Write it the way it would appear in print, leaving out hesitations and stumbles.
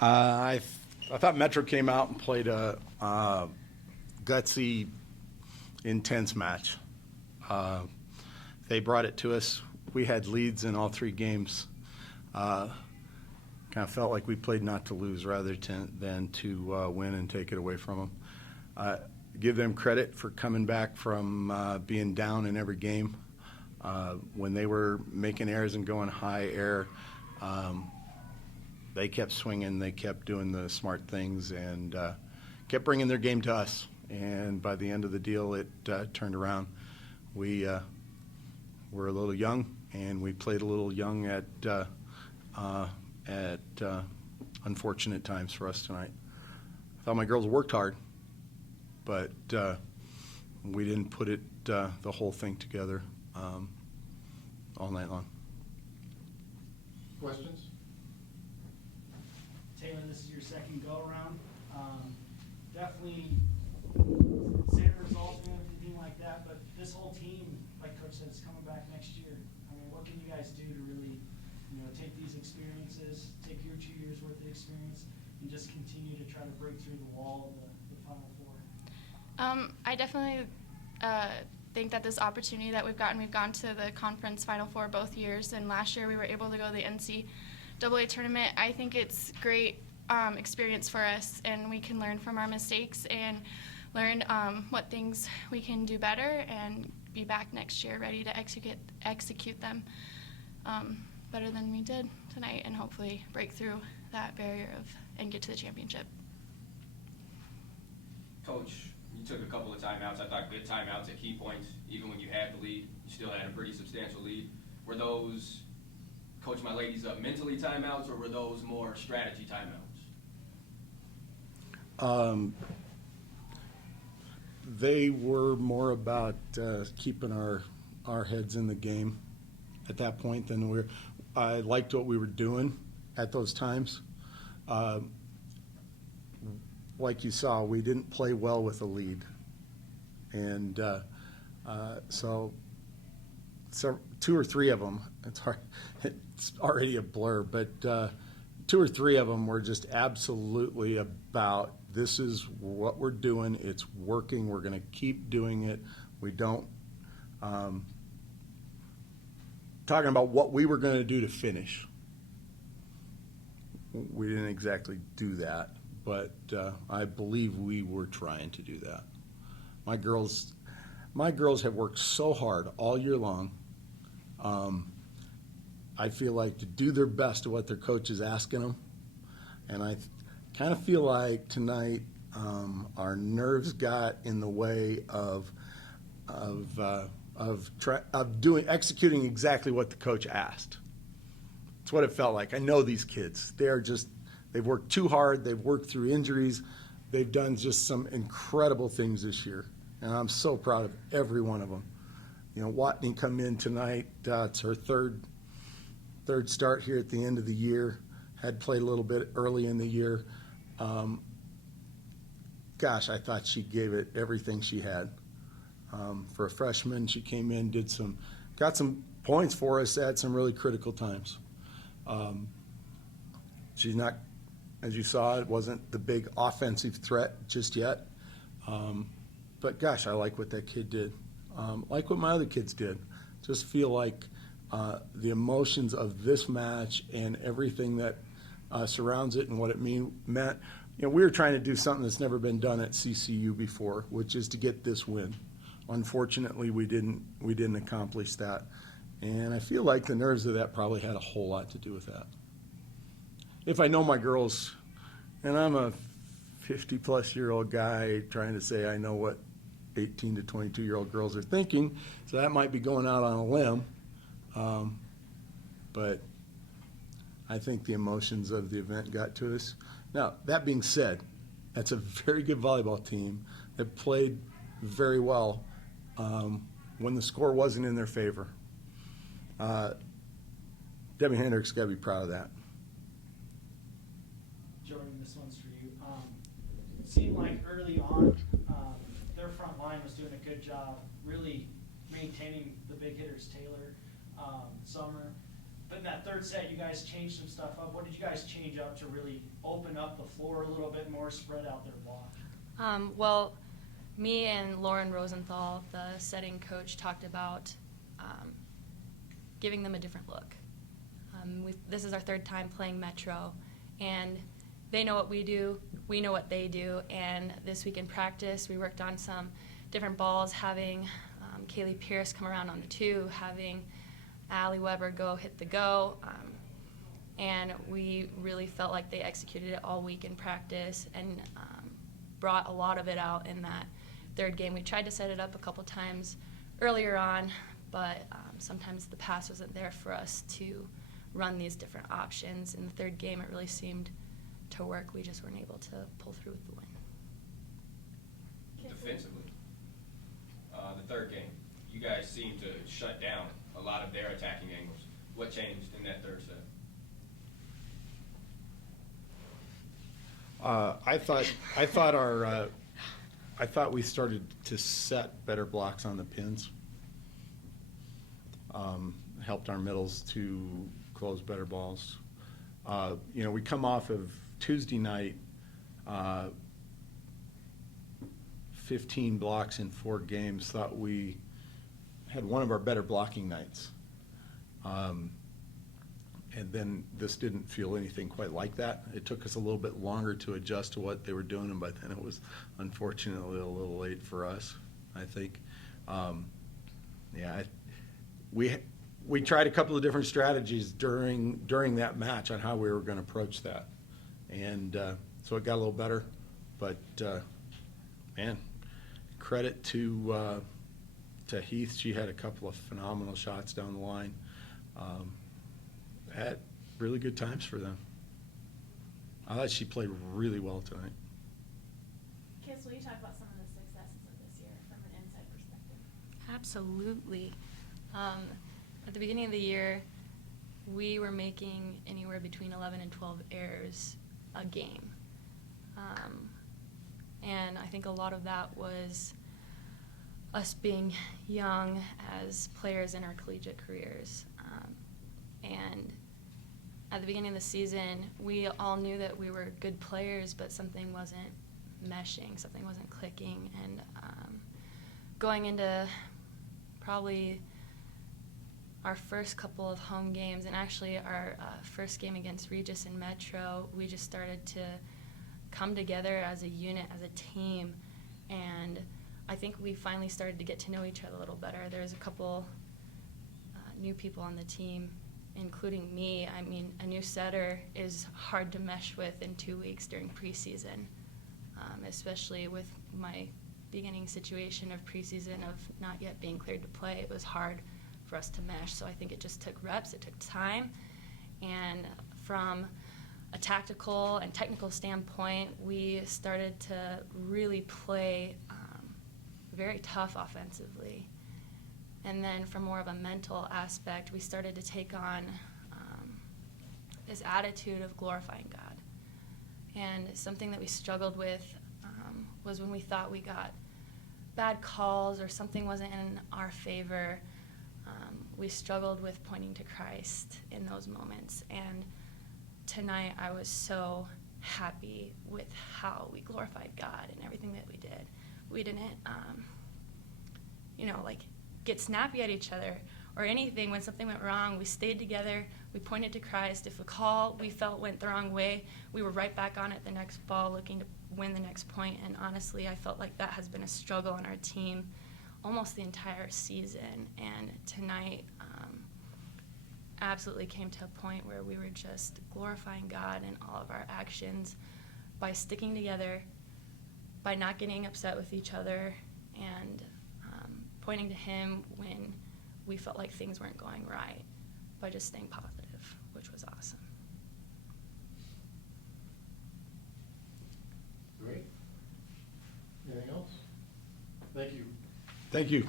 I thought Metro came out and played a gutsy, intense match. They brought it to us. We had leads in all 3 games. Kind of felt like we played not to lose rather than to win and take it away from them. Give them credit for coming back from being down in every game. When they were making errors and going high air, they kept swinging, they kept doing the smart things, and kept bringing their game to us. And by the end of the deal, it turned around. We were a little young, and we played a little young at unfortunate times for us tonight. I thought my girls worked hard, but we didn't put it the whole thing together all night long. Questions? Taylor, this is your second go-around. Definitely same results with a team like that, but this whole team, like Coach said, is coming back next year. I mean, what can you guys do to really, take these experiences, take your 2 years worth of experience, and just continue to try to break through the wall of the Final Four? I definitely think that this opportunity that we've gone to the conference Final Four both years, and last year we were able to go to the NCAA tournament. I think it's great experience for us, and we can learn from our mistakes and learn what things we can do better and be back next year ready to execute them better than we did tonight, and hopefully break through that barrier and get to the championship. Coach, you took a couple of timeouts. I thought good timeouts at key points. Even when you had the lead, you still had a pretty substantial lead. Were those, coach my ladies up, mentally timeouts, or were those more strategy timeouts? They were more about keeping our heads in the game at that point than I liked what we were doing at those times. Like you saw, we didn't play well with a lead. And so 2 or 3 of them, it's already a blur, but 2 or 3 of them were just absolutely about, this is what we're doing, it's working, we're going to keep doing it. We don't, talking about what we were going to do to finish. We didn't exactly do that, but I believe we were trying to do that. My girls have worked so hard all year long. I feel like to do their best at what their coach is asking them, and I kind of feel like tonight our nerves got in the way of executing exactly what the coach asked. It's what it felt like. I know these kids. They've worked too hard. They've worked through injuries. They've done just some incredible things this year, and I'm so proud of every one of them. Watney come in tonight. It's her third start here at the end of the year. Had played a little bit early in the year. Gosh, I thought she gave it everything she had. For a freshman, she came in, got some points for us at some really critical times. She's not, as you saw, it wasn't the big offensive threat just yet. But gosh, I like what that kid did. Like what my other kids did. Just feel like the emotions of this match and everything that surrounds it and what it meant. We were trying to do something that's never been done at CCU before, which is to get this win. Unfortunately, we didn't accomplish that, and I feel like the nerves of that probably had a whole lot to do with that. If I know my girls, and I'm a 50-plus-year-old guy trying to say I know what 18 to 22-year-old girls are thinking, so that might be going out on a limb, but I think the emotions of the event got to us. Now, that being said, that's a very good volleyball team that played very well when the score wasn't in their favor. Debbie Hendricks got to be proud of that. Jordan, this one's for you. It seemed like early on their front line was doing a good job really maintaining the big hitters, Taylor, Summer. But in that third set, you guys changed some stuff up. What did you guys change up to really open up the floor a little bit more, spread out their block? Well, me and Verlyn Rosenthal, the setting coach, talked about giving them a different look. This is our third time playing Metro, and they know what we do, we know what they do, and this week in practice we worked on some different balls, having Kaylee Pierce come around on the 2, having Allie Weber go hit the go, and we really felt like they executed it all week in practice and brought a lot of it out in that third game. We tried to set it up a couple times earlier on, but sometimes the pass wasn't there for us to run these different options. In the third game, it really seemed to work. We just weren't able to pull through with the win. Defensively, the third game, you guys seemed to shut down a lot of their attacking angles. What changed in that third set? I thought we started to set better blocks on the pins. Helped our middles to close better balls. We come off of Tuesday night, 15 blocks in 4 games. Thought we had one of our better blocking nights. And then this didn't feel anything quite like that. It took us a little bit longer to adjust to what they were doing, and by then it was unfortunately a little late for us, I think. We tried a couple of different strategies during that match on how we were going to approach that. And so it got a little better. But, man, credit to Heath. She had a couple of phenomenal shots down the line. Had really good times for them. I thought she played really well tonight. Kiss, will you talk about some of the successes of this year from an inside perspective? Absolutely. At the beginning of the year, we were making anywhere between 11 and 12 errors a game. And I think a lot of that was us being young as players in our collegiate careers. And at the beginning of the season, we all knew that we were good players, but something wasn't meshing, something wasn't clicking. And going into probably our first couple of home games, and actually our first game against Regis and Metro, we just started to come together as a unit, as a team, and I think we finally started to get to know each other a little better. There's a couple new people on the team, including me. I mean, a new setter is hard to mesh with in 2 weeks during preseason, especially with my beginning situation of preseason of not yet being cleared to play. It was hard for us to mesh, so I think it just took reps, it took time, and from a tactical and technical standpoint, we started to really play very tough offensively. And then from more of a mental aspect, we started to take on this attitude of glorifying God. And something that we struggled with was when we thought we got bad calls or something wasn't in our favor, we struggled with pointing to Christ in those moments. And tonight I was so happy with how we glorified God and everything that we did. We didn't, get snappy at each other or anything. When something went wrong, we stayed together, we pointed to Christ. If a call we felt went the wrong way, we were right back on it the next ball looking to win the next point. And honestly, I felt like that has been a struggle on our team almost the entire season. And tonight absolutely came to a point where we were just glorifying God in all of our actions by sticking together, by not getting upset with each other, and pointing to Him when we felt like things weren't going right, by just staying positive, which was awesome. Great. Anything else? Thank you. Thank you.